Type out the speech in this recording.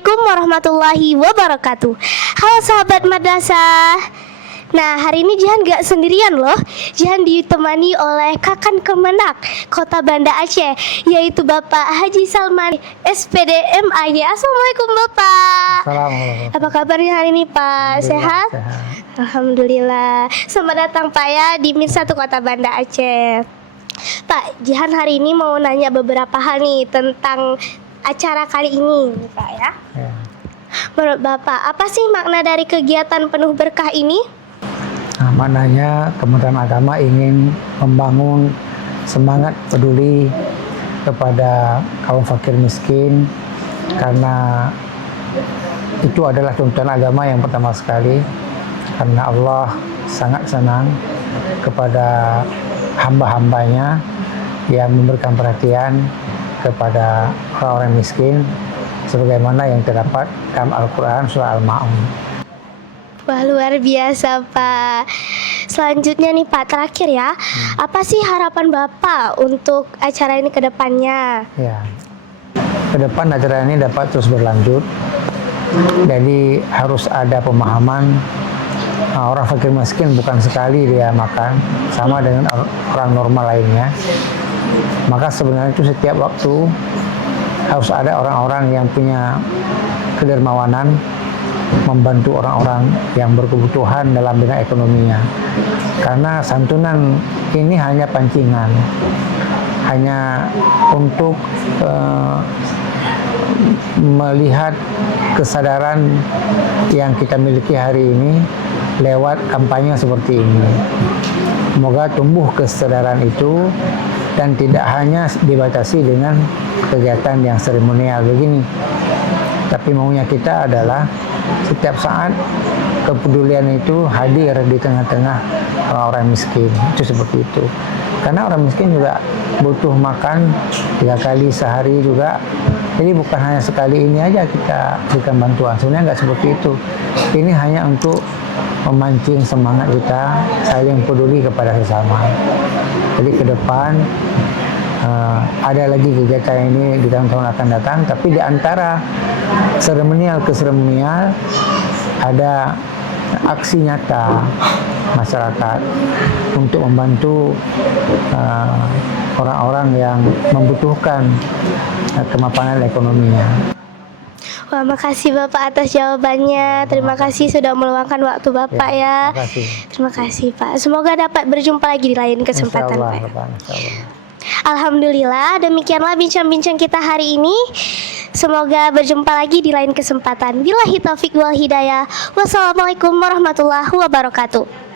Assalamualaikum warahmatullahi wabarakatuh. Halo sahabat madrasah. Nah, hari ini Jihan gak sendirian loh. Jihan ditemani oleh Kakan Kemenak Kota Banda Aceh, yaitu Bapak Haji Salman SPD MAY. Assalamualaikum Bapak. Assalamualaikum. Apa kabarnya hari ini Pak? Sehat? Alhamdulillah. Selamat datang Pak ya di Min 1 Kota Banda Aceh. Pak, Jihan hari ini mau nanya beberapa hal nih tentang acara kali ini Pak ya. Menurut Bapak, apa sih makna dari kegiatan penuh berkah ini? Nah, maknanya Kementerian Agama ingin membangun semangat peduli kepada kaum fakir miskin, karena itu adalah tuntunan agama yang pertama sekali, karena Allah sangat senang kepada hamba-hambanya yang memberikan perhatian kepada orang-orang miskin sebagaimana yang terdapat dalam Al-Quran surah Al-Ma'un. Wah, luar biasa Pak. Selanjutnya nih Pak, terakhir ya, apa sih harapan Bapak untuk acara ini ke depannya? Ya, ke depan acara ini dapat terus berlanjut. Jadi harus ada pemahaman, orang fakir miskin bukan sekali dia makan, sama dengan orang normal lainnya. Maka sebenarnya itu setiap waktu harus ada orang-orang yang punya kedermawanan membantu orang-orang yang berkebutuhan dalam bidang ekonominya. Karena santunan ini hanya pancingan, hanya untuk melihat kesadaran yang kita miliki hari ini lewat kampanye seperti ini. Semoga tumbuh kesadaran itu dan tidak hanya dibatasi dengan kegiatan yang seremonial begini, tapi maunya kita adalah setiap saat kepedulian itu hadir di tengah-tengah orang-orang miskin. Itu seperti itu. Karena orang miskin juga butuh makan 3 kali sehari juga. Jadi bukan hanya sekali ini aja kita berikan bantuan. Sebenarnya nggak seperti itu. Ini hanya untuk memancing semangat kita saling peduli kepada sesama. Jadi ke depan ada lagi kegiatan ini di tahun-tahun akan datang, tapi di antara seremonial ke seremonial ada aksi nyata masyarakat untuk membantu orang-orang yang membutuhkan kemapanan ekonominya. Wah, makasih Bapak atas jawabannya. Terima kasih sudah meluangkan waktu Bapak ya. Terima kasih Pak. Semoga dapat berjumpa lagi di lain kesempatan Pak. Alhamdulillah, demikianlah bincang-bincang kita hari ini. Semoga berjumpa lagi di lain kesempatan. Billahi taufiq wal hidayah. Wassalamualaikum warahmatullahi wabarakatuh.